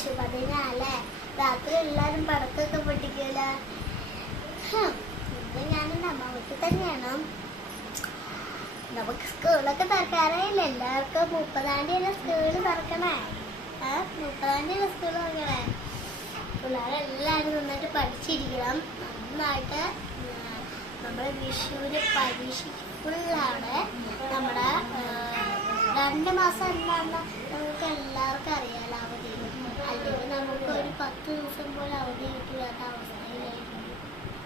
ശുഭദിന അല്ലേ? രാത്രി എല്ലാരും പടക്കൊക്കെ പൊട്ടിക്കൂല. ഇന്ന് ഞാനെന്റെ അമ്മ വീട്ടിൽ തന്നെയാണ്. നമുക്ക് സ്കൂളൊക്കെ തുറക്കാറായില്ല. എല്ലാവർക്കും 30-ാം തീയതി സ്കൂള് തുറക്കണേ. 30-ാം തീയതി സ്കൂൾ തുറക്കണേ. പിള്ളേരെല്ലാരും നന്നായിട്ട് പഠിച്ചിരിക്കണം. നന്നായിട്ട് നമ്മുടെ വിഷുവിന് പരീക്ഷയ്ക്ക് ഫുള്ളാണ്. നമ്മുടെ 2 മാസം എന്താണെന്ന് നമുക്ക് എല്ലാവർക്കും അറിയാലോ അവധി. അല്ലെങ്കിൽ നമുക്ക് ഒരു 10 ദിവസം പോലും അവധി കിട്ടില്ലാത്ത അവസ്ഥയിലായിരുന്നു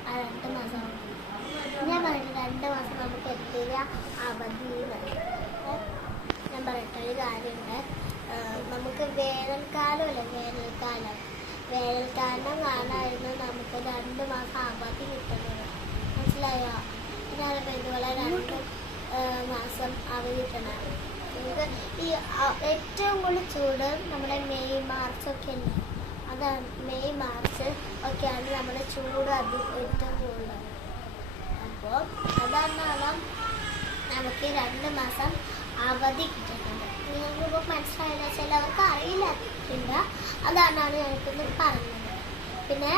ആ 2 മാസം. ഞാൻ പറഞ്ഞു 2 മാസം നമുക്ക് എത്തിയ അവധി. ഞാൻ പറയട്ടെ ഒരു കാര്യമുണ്ട്. നമുക്ക് വേനൽക്കാലമല്ലേ, വേനൽക്കാലം കാണാമായിരുന്നു നമുക്ക് 2 മാസം അവധി കിട്ടുന്നത്. മനസ്സിലായോ? ഞാനിപ്പോൾ ഇതുപോലെ 2 മാസം അവധി കിട്ടണം. നമുക്ക് ഈ ഏറ്റവും കൂടുതൽ ചൂട് നമ്മുടെ മെയ് മാർച്ച് ഒക്കെ ഉണ്ട്. അതാണ് മെയ് മാർച്ച് ഒക്കെയാണ് നമ്മുടെ ചൂട് ഏറ്റവും കൂടുതൽ. അപ്പോൾ അതാണ് നമുക്ക് 2 മാസം അവധി കിട്ടുന്നത്. നിങ്ങൾക്കിപ്പോൾ മനസ്സിലായില്ല, ചിലവർക്ക് അറിയില്ല. അതാണ് ഞങ്ങൾക്കിന്ന് പറഞ്ഞത്. പിന്നെ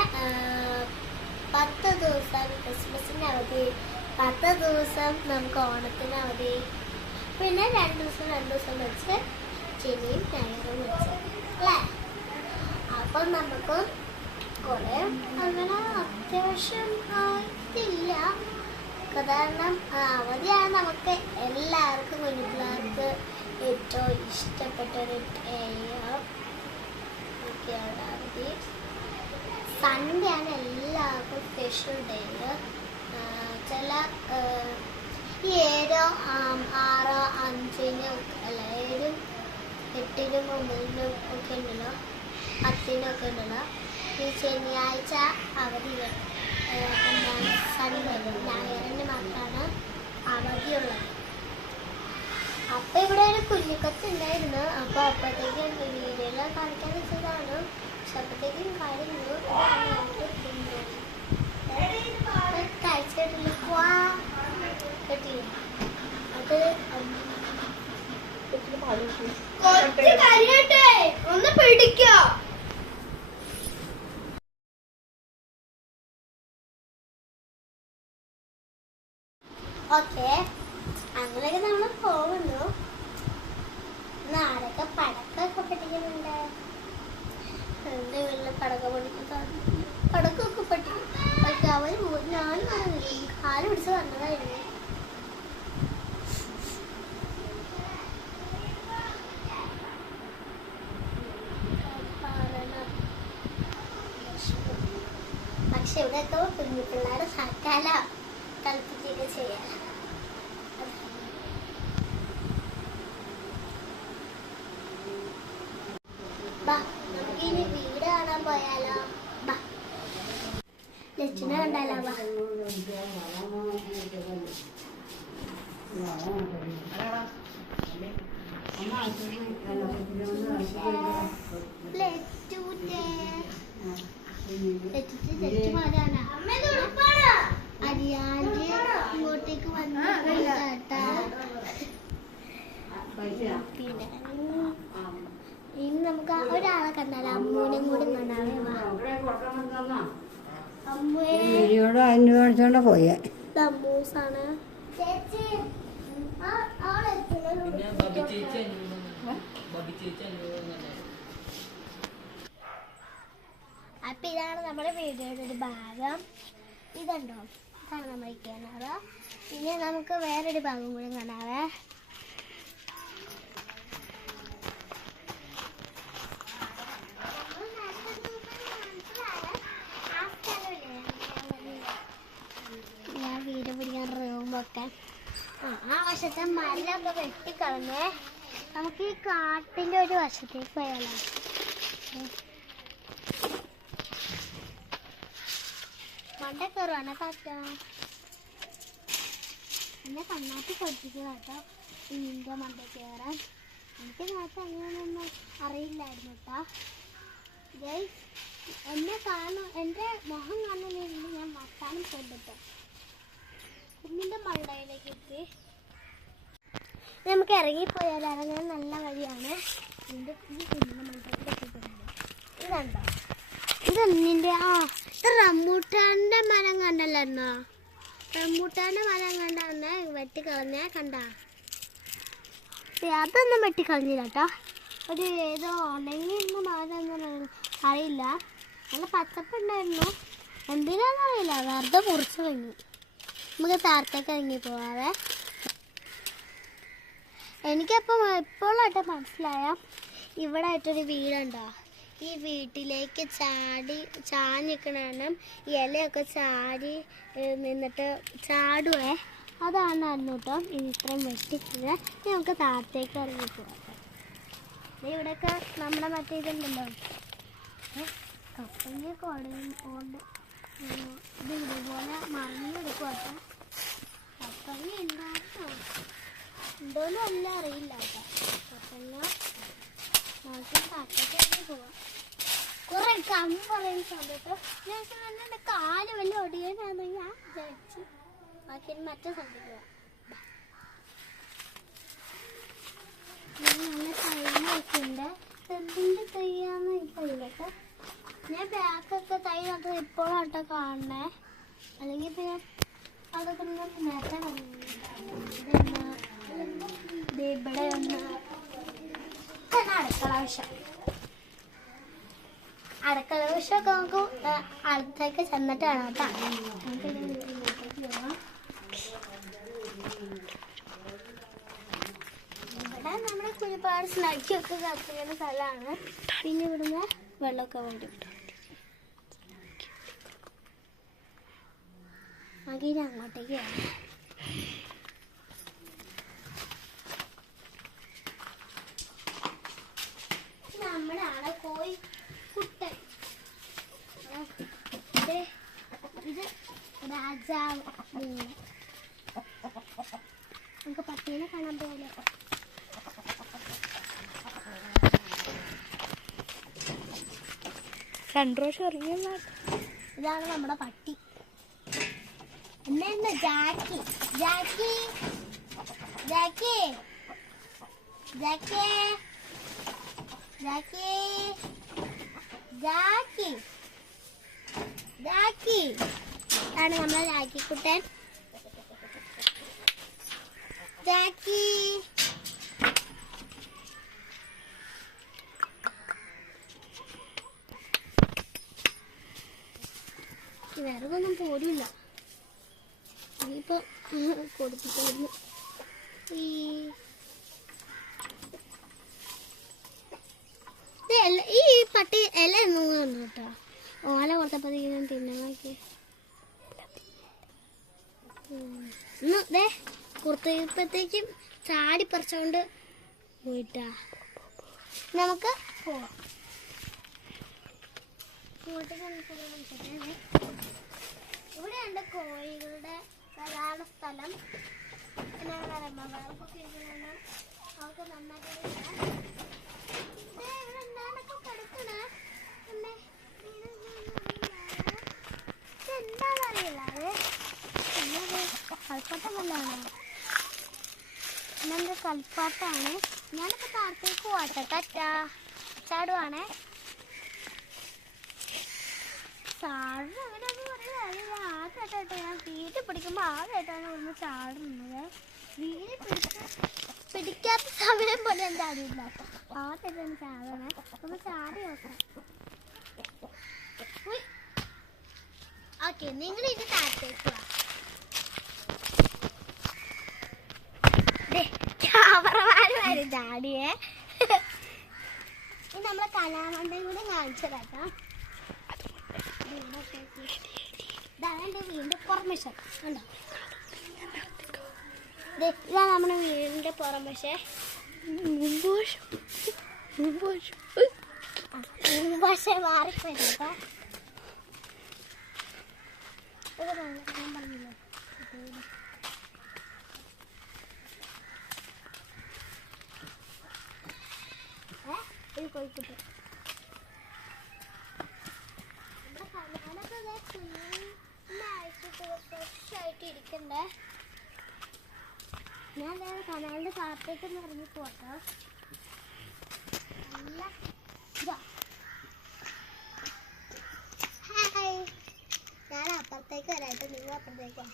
10 ദിവസം ക്രിസ്മസിന് അവധി, 10 ദിവസം നമുക്ക് ഓണത്തിന് അവധി, പിന്നെ 2 ദിവസം വെച്ച് ശനിയും ഞായറും വെച്ച് അല്ലേ? അപ്പം നമുക്ക് കുറെ അങ്ങനെ അത്യാവശ്യം ആയിട്ടില്ല. കാരണം അവധിയാണ് നമുക്ക് എല്ലാവർക്കും, കുഞ്ഞുപിള്ളേർക്ക് ഏറ്റവും ഇഷ്ടപ്പെട്ടൊരു അവധി. സൺഡേ ആണ് എല്ലാവർക്കും സ്പെഷ്യൽ ഡേ. ചില ഈ 7, 6, 5 അല്ല 7, 8, 9 ഒക്കെ ഉണ്ടല്ലോ, 10 ഒക്കെ ഉണ്ടല്ലോ. ഈ ശനിയാഴ്ച അവധി എന്താണ് സൺഡേ, ഞായറിന് മാത്രമാണ് അവധിയുള്ളത്. അപ്പം ഇവിടെ ഒരു കുഞ്ഞിക്കത്തുണ്ടായിരുന്നു. അപ്പോൾ അപ്പോഴത്തേക്കും വീഡിയോയിൽ കാണിക്കാൻ വെച്ചതാണ്. പക്ഷെ അപ്പോഴത്തേക്കും കഴിഞ്ഞു. കഴിച്ചിട്ടില്ല കിട്ടില്ല. അത് ഒന്ന് പിടിക്കോ? ഓക്കെ, അങ്ങനെയൊക്കെ നമ്മൾ പോകുന്നു. ആരൊക്കെ പടക്കമൊക്കെ പൊട്ടിക്കുന്നുണ്ട്? എൻ്റെ വീട്ടിൽ പടക്കമൊക്കെ പൊട്ടിക്കും. പക്ഷെ അവർ 4 മണി നിൽക്കും. കാല് പിടിച്ച് വന്നതായിരുന്നു. പക്ഷെ ഇവിടെയൊക്കെ കുഞ്ഞു പിള്ളേരുടെ സക്കാല കളിപ്പിക്കുകയൊക്കെ ചെയ്യാം. നമുക്ക് ഇനി വീട് കാണാൻ പോയാലോ? ലക്ഷ്മണ കണ്ടാലോ? അരിയാൻ്റെ ഇങ്ങോട്ടേക്ക് വന്ന് കേട്ടാ. പിന്നെ ഇനി നമുക്ക് ഒരാളെ കണ്ടാലോ? അമ്മൂനെയും കൂടി കണ്ടാലേ. അന്വേഷിച്ചോണ്ട് പോയേ അമ്മൂസാണ്. അപ്പൊ ഇതാണ് നമ്മുടെ വീഡിയോയുടെ ഒരു ഭാഗം. ഇതുണ്ടോ? ഇതാണ് നമ്മൾ കാണാറ്. പിന്നെ നമുക്ക് വേറൊരു ഭാഗം കൂടി കാണാവേ. ഞാൻ വീഡിയോ പിടിക്കാൻ റൂമൊക്കെ ആ വശത്തെ മരമൊക്കെ വെട്ടിക്കളഞ്ഞേ. നമുക്ക് ഈ കാട്ടിൻ്റെ ഒരു വശത്തേക്ക് പോയാലോ? മണ്ട കയറുവാണ് കാറ്റോ. എന്നെ കണ്ണാട്ടി പഠിപ്പിക്കുക കേട്ടോ ഇതിൻ്റെ മണ്ട കയറാൻ. എനിക്ക് നേരത്തെ അങ്ങനെയൊന്നും അറിയില്ലായിരുന്നു കേട്ടോ. എന്നെ കാണും, എൻ്റെ മുഖം കാണുന്നില്ലെങ്കിൽ ഞാൻ വർത്താനം കൊണ്ടിട്ടോ കുഞ്ഞിൻ്റെ മണ്ടയിലേക്ക് എത്തി. നമുക്ക് ഇറങ്ങിപ്പോയാൽ ഇറങ്ങാൻ നല്ല വഴിയാണ്. ഇതിൻ്റെ ഈ കുഞ്ഞിൻ്റെ മണ്ടയിലേക്ക് എത്തിയിട്ടുണ്ട്. ഇതുണ്ടോ, ഇതെന്നിൻ്റെ ഇത് റംബൂട്ടാൻ്റെ മരം കണ്ടല്ലോ. റംബൂട്ടാൻ്റെ മരം കണ്ടാന്ന് വെട്ടിക്കളഞ്ഞ കണ്ട. അതൊന്നും വെട്ടിക്കളഞ്ഞില്ല കേട്ടോ. ഒരു ഏതോ ഉണങ്ങിയിരുന്ന മരം എന്ന് അറിയില്ല. നല്ല പച്ചപ്പുണ്ടായിരുന്നു, എന്തിനാന്നറിയില്ല, വെറുതെ മുറിച്ച് കഴിഞ്ഞു. നമുക്ക് താഴത്തേക്ക് ഇറങ്ങി പോവാതെ. എനിക്കപ്പം ഇപ്പോഴായിട്ട് മനസ്സിലായ ഇവിടെ ആയിട്ടൊരു വീടുണ്ടോ. ഈ വീട്ടിലേക്ക് ചാഞ്ഞിക്കണ ഇലയൊക്കെ ചാടി നിന്നിട്ട് ചാടുവേ. അതാണ് കേട്ടോ ഇത്രയും വെട്ടിക്കുന്നത്. നമുക്ക് താഴത്തേക്ക് ഇറങ്ങി പോകാം. ഇവിടെയൊക്കെ നമ്മുടെ മറ്റേ ഇതുണ്ടല്ലോ, കപ്പങ്ങ കൊണ്ട് ഇത് ഇതുപോലെ മറിഞ്ഞെടുക്കും കേട്ടോ. കപ്പങ്ങ ഉണ്ടോന്നും എല്ലാം അറിയില്ല കേട്ടോ. കപ്പങ്ങ നമുക്ക് താഴത്തേക്ക് ഇറങ്ങി പോവാം. കുറെ കമ്പ് പറയുന്ന സമയത്ത് ഞങ്ങൾക്ക് എൻ്റെ കാല് വല്ല ഒടിയാനാണെന്ന് ഞാൻ വിചാരിച്ചു. ബാക്കി മറ്റേ സംഭവിക്കുക നല്ല തൈ വെക്കുന്നുണ്ട്. എന്തിൻ്റെ തൈയാന്ന് എനിക്കറിയില്ല കേട്ടോ. ഞാൻ ബാക്കൊക്കെ തൈ നട്ടത് ഇപ്പോഴാട്ടോ കാണണേ. അല്ലെങ്കിൽ പിന്നെ അതൊക്കെ നേരത്തെ ഇവിടെ ഒന്ന് അടുക്കള വശം. അടുക്കള വശമൊക്കെ നമുക്ക് അടുത്തേക്ക് ചെന്നിട്ടാണ് കേട്ടോ. ഇവിടെ നമ്മുടെ ഒരുപാട് സ്നാക്കൊക്കെ കത്തിക്കുന്ന സ്ഥലമാണ്. പിന്നെ ഇവിടുന്ന് വെള്ളമൊക്കെ വേണ്ടി കിട്ടും. അങ്ങനെ അങ്ങോട്ടേക്ക് വേണം. നമ്മുടെ ആളെ കോഴി കുട്ടൻ. ഇത് രാജാവ്. നമുക്ക് പട്ടീനെ കാണാൻ പോലെ. ഇതാണ് നമ്മുടെ പട്ടി. എന്നാ ജാക്കി ജാക്കി ജാക്കി ജാക്കി ജാക്കി ജാക്കി ജാക്കി ആണ് നമ്മളെ ജാക്കിക്കുട്ടൻ. ജാക്കി വിറകൊന്നും പോരില്ല. ഇനിയിപ്പോ കൊടുത്തിട്ടായിരുന്നു. ഈ പട്ടി ഇല എന്നും കേട്ടോ. ഓല കൊടുത്തപ്പോ തിന്നാക്കി ഇന്ന് കൊടുത്തപ്പോഴത്തേക്കും ചാടി പറിച്ചോണ്ട് പോയിട്ടാ. നമുക്ക് പോവാം. ഇവിടെയുണ്ട് കോഴികളുടെ പ്രധാന സ്ഥലം. പിന്നെ അവർക്ക് നന്നായിട്ട് എന്താണെന്നറിയില്ല. കളിപ്പാട്ടമല്ലാണോ? ഇന്നെൻ്റെ കളിപ്പാട്ടാണ്. ഞാനിപ്പോൾ താഴത്തേക്ക് പോവാട്ടെ. കറ്റാ ചാടുവാണേ. ചാടും അങ്ങനെയൊന്നും പറയുന്നത് ആദ്യമായിട്ടോ. ഞാൻ വീട്ടിൽ പിടിക്കുമ്പോൾ ആദ്യമായിട്ടാണ് ഇവിടുന്ന് ചാടുന്നത്. വീട്ടിൽ പിടിക്കാത്ത സമയം പോലെ ഞാൻ ചാടിയില്ല. ആദ്യമായിട്ടാണ് ചാടണേ. ഒന്ന് ചാടി നോക്കാം. ഓക്കെ, നിങ്ങൾ ഇനി താഴത്തേക്ക് വാ. ക്യാമറമാൻ വരും ചാടിയേ. ഇത് നമ്മളെ കലാമണ്ഡലം കൂടെ കാണിച്ചതാട്ടോ. ഇതാണ് എൻ്റെ വീടിൻ്റെ പുറംവശം. കണ്ടോ? ഇതാണ് നമ്മുടെ വീടിൻ്റെ പുറംവശേ. പക്ഷേ മാറിപ്പോയി കേട്ടോ. ഞാൻ പറഞ്ഞില്ലേ ഒരു കോഴിക്കുട്ടി. ഫ്രഷായിട്ട് ഇരിക്കണ്ടേ. ഞാൻ കനാലിൻ്റെ താഴത്തേക്ക് ഇറങ്ങി പോട്ടോ. നല്ല ഇതാ അപ്പുറത്തേക്ക് വരാട്ടോ, നിങ്ങൾ അപ്പുറത്തേക്ക് വാ.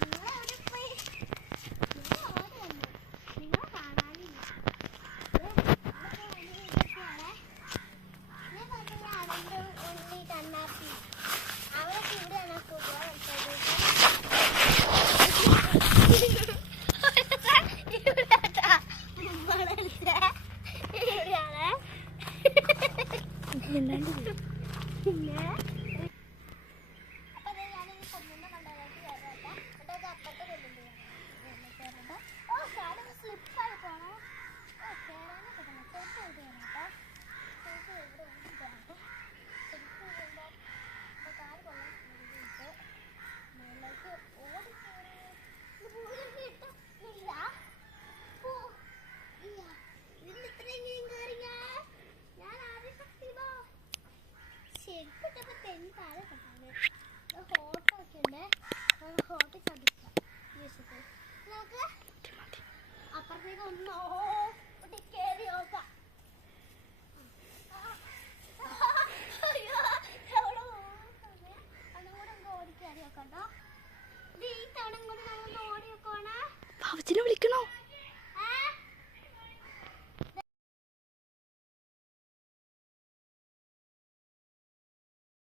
നിങ്ങളെവിടെ പോയി? നിങ്ങൾ ഓടി വന്നു, നിങ്ങളെ കാണാനില്ല. ഞാൻ പറഞ്ഞ അവൻ്റെ ഉണ്ണി കണ്ണാപ്പി അവരൊക്കെ ഇവിടെയാണ് കൂടുതൽ അപ്പുറത്തേക്ക് ഒന്നോ കയറി നോക്കാം. ഓടി കയറി നോക്കട്ടോ. ഈ തവണ കൂടി നമ്മൾ ഓടി നോക്കണ. പാവച്ചിനെ വിളിക്കണോ?